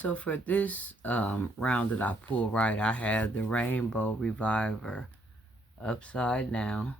So for this round that I pull right, I have the Rainbow Reviver upside down.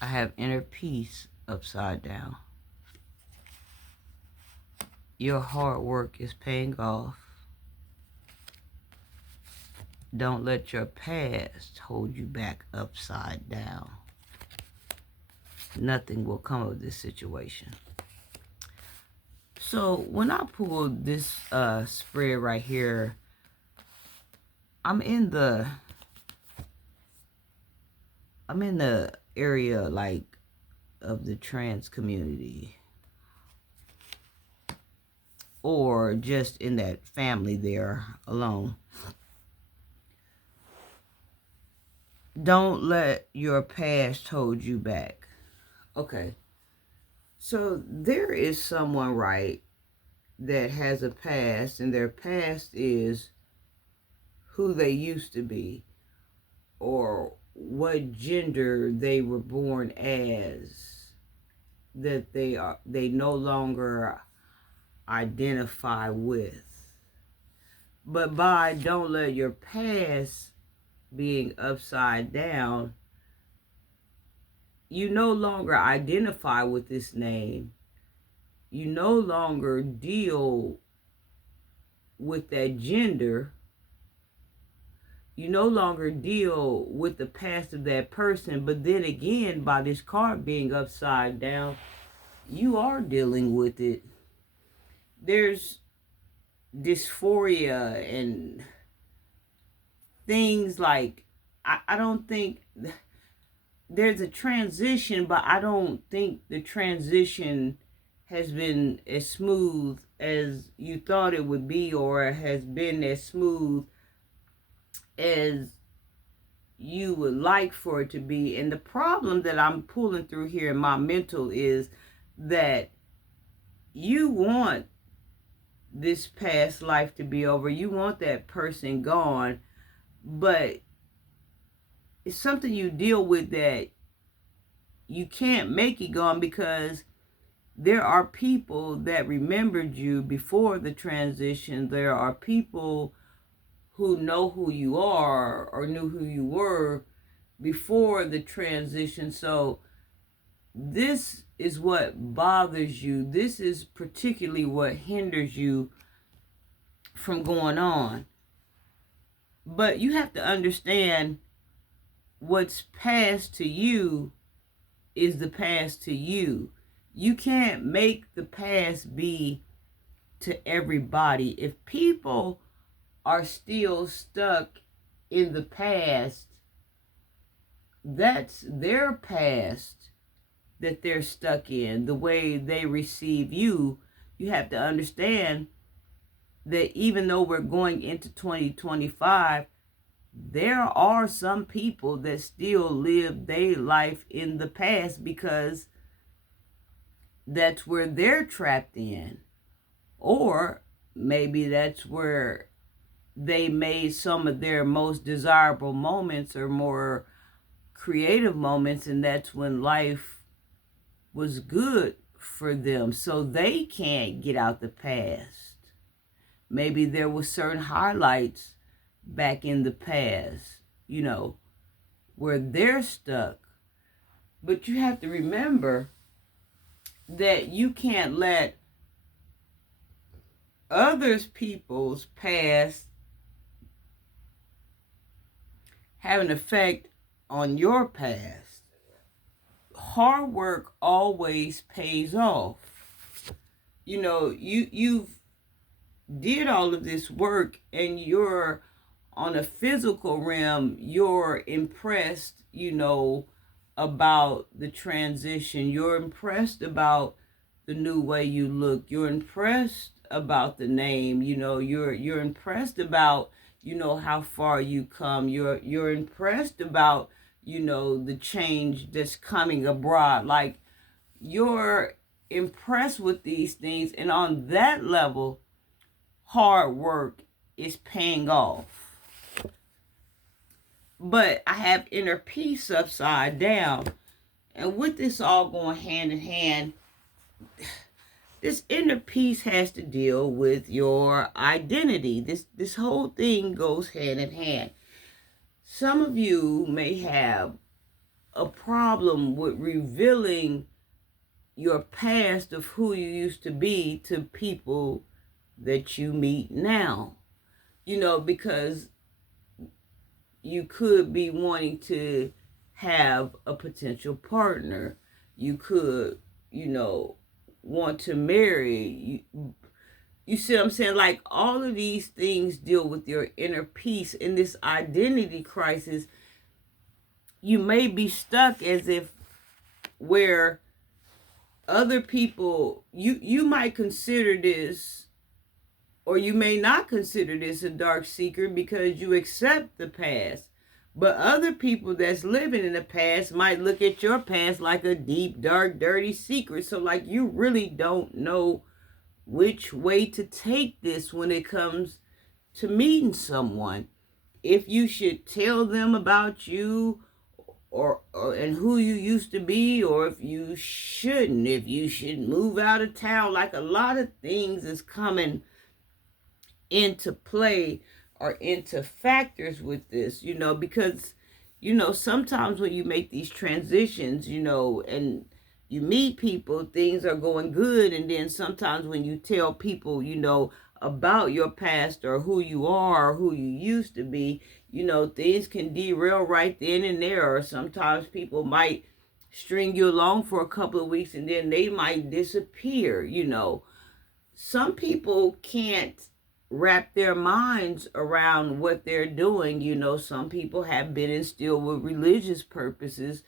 I have Inner Peace upside down. Your hard work is paying off. Don't let your past hold you back upside down. Nothing will come of this situation. So when I pull this spread right here, I'm in the area like of the trans community, or just in that family there alone. Don't let your past hold you back. Okay. So there is someone, right, that has a past, and their past is who they used to be, or what gender they were born as, that they no longer identify with. But by don't let your past being upside down, you no longer identify with this name. You no longer deal with that gender. You no longer deal with the past of that person. But then again, by this card being upside down, you are dealing with it. There's dysphoria and things like, I don't think there's a transition, but I don't think the transition has been as smooth as you thought it would be, or has been as smooth as you would like for it to be. And the problem that I'm pulling through here in my mental is that you want this past life to be over. You want that person gone, but it's something you deal with that you can't make it gone, because there are people that remembered you before the transition. There are people who know who you are or knew who you were before the transition. So this is what bothers you. This is particularly what hinders you from going on. But you have to understand, what's past to you is the past to you. You can't make the past be to everybody. If people are still stuck in the past, that's their past that they're stuck in. The way they receive you, you have to understand that even though we're going into 2025, there are some people that still live their life in the past, because that's where they're trapped in. Or maybe that's where they made some of their most desirable moments or more creative moments, and that's when life was good for them. So they can't get out the past. Maybe there were certain highlights back in the past, where they're stuck. But you have to remember that you can't let others people's past have an effect on your past. Hard work always pays off. You've did all of this work, and you're on a physical realm, you're impressed, about the transition. You're impressed about the new way you look. You're impressed about the name. You're impressed about, how far you come. You're impressed about, the change that's coming abroad. Like, you're impressed with these things, and on that level, hard work is paying off. But I have inner peace upside down. And with this all going hand in hand, This inner peace has to deal with your identity. This whole thing goes hand in hand. Some of you may have a problem with revealing your past of who you used to be to people that you meet now. Because you could be wanting to have a potential partner. You could, want to marry. You see what I'm saying? Like, all of these things deal with your inner peace. In this identity crisis, you may be stuck as if where other people, you might consider this, or you may not consider this a dark secret because you accept the past. But other people that's living in the past might look at your past like a deep, dark, dirty secret. So, like, you really don't know which way to take this when it comes to meeting someone. If you should tell them about you or and who you used to be, or if you shouldn't, if you should move out of town. Like, a lot of things is coming into play or into factors with this, because, sometimes when you make these transitions, and you meet people, things are going good. And then sometimes when you tell people, about your past or who you are or who you used to be, things can derail right then and there. Or sometimes people might string you along for a couple of weeks and then they might disappear. Some people can't wrap their minds around what they're doing. Some people have been instilled with religious purposes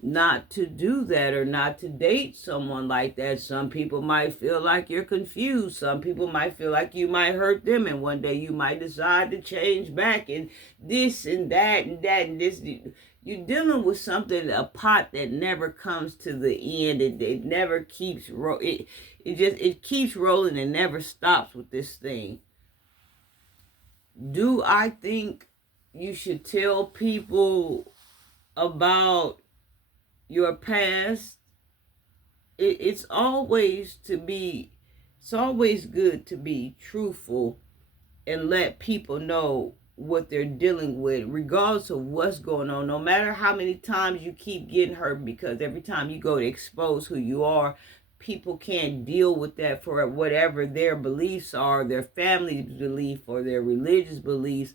not to do that or not to date someone like that. Some people might feel like you're confused. Some people might feel like you might hurt them, and one day you might decide to change back, and this and that and that and this. You're dealing with something, a pot that never comes to the end. It never keeps it keeps rolling and never stops with this thing. Do I think you should tell people about your past? It's always good to be truthful and let people know what they're dealing with, regardless of what's going on. No matter how many times you keep getting hurt, because every time you go to expose who you are, people can't deal with that for whatever their beliefs are, their family's belief or their religious beliefs.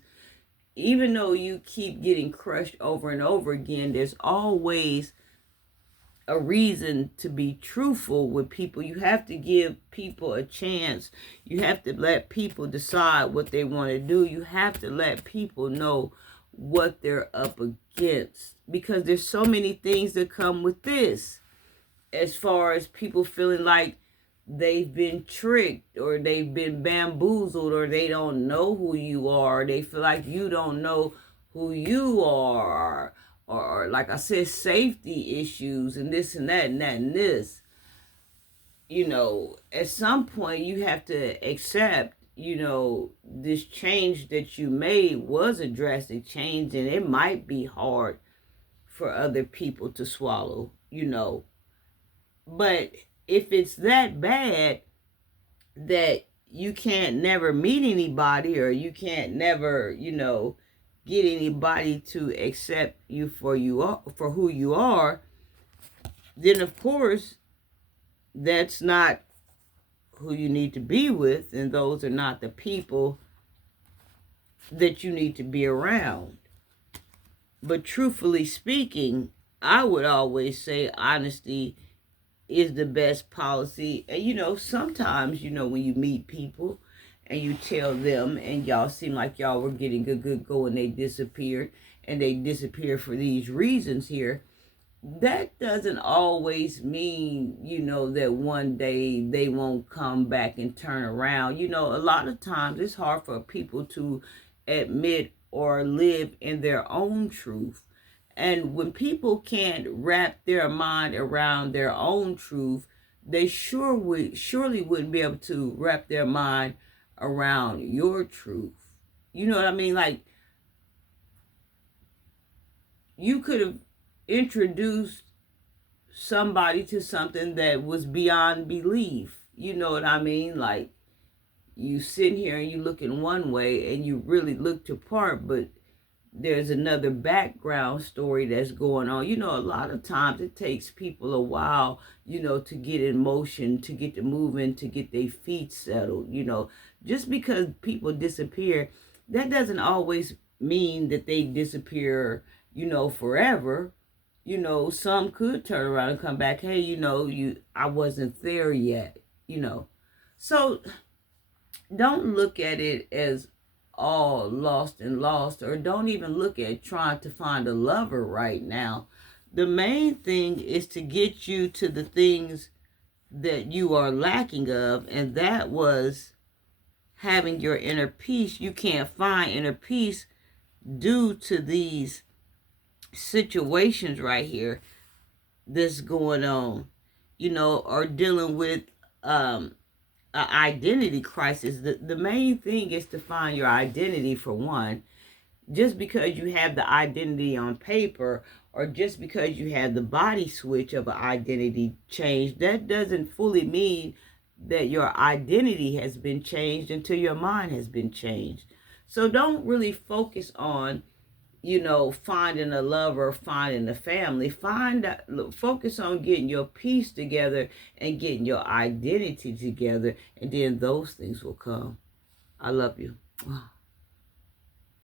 Even though you keep getting crushed over and over again, there's always a reason to be truthful with people. You have to give people a chance. You have to let people decide what they want to do. You have to let people know what they're up against, because there's so many things that come with this, as far as people feeling like they've been tricked or they've been bamboozled or they don't know who you are. They feel like you don't know who you are. Or like I said, safety issues and this and that and that and this. At some point you have to accept, this change that you made was a drastic change, and it might be hard for other people to swallow, But if it's that bad that you can't never meet anybody, or you can't never, get anybody to accept you for who you are, then of course that's not who you need to be with, and those are not the people that you need to be around. But truthfully speaking, I would always say honesty is the best policy. And sometimes, when you meet people and you tell them and y'all seem like y'all were getting a good go and they disappeared, and they disappeared for these reasons here, that doesn't always mean, that one day they won't come back and turn around. A lot of times it's hard for people to admit or live in their own truth. And when people can't wrap their mind around their own truth, they surely wouldn't be able to wrap their mind around your truth. You know what I mean? Like, you could have introduced somebody to something that was beyond belief. You know what I mean? Like, you sit here and you look in one way and you really look the part, but there's another background story that's going on. You know, a lot of times it takes people a while, you know, to get in motion, to get to moving, to get their feet settled. You know, just because people disappear, that doesn't always mean that they disappear, you know, forever. You know, some could turn around and come back. Hey, you know, I wasn't there yet, you know. So don't look at it as all lost and lost, or don't even look at trying to find a lover right now. The main thing is to get you to the things that you are lacking of, and that was having your inner peace. You can't find inner peace due to these situations right here that's going on, you know, or dealing with an identity crisis. The main thing is to find your identity, for one. Just because you have the identity on paper, or just because you have the body switch of an identity change, that doesn't fully mean that your identity has been changed until your mind has been changed. So don't really focus on, you know, finding a lover, finding a family. Focus on getting your peace together and getting your identity together, and then those things will come. I love you.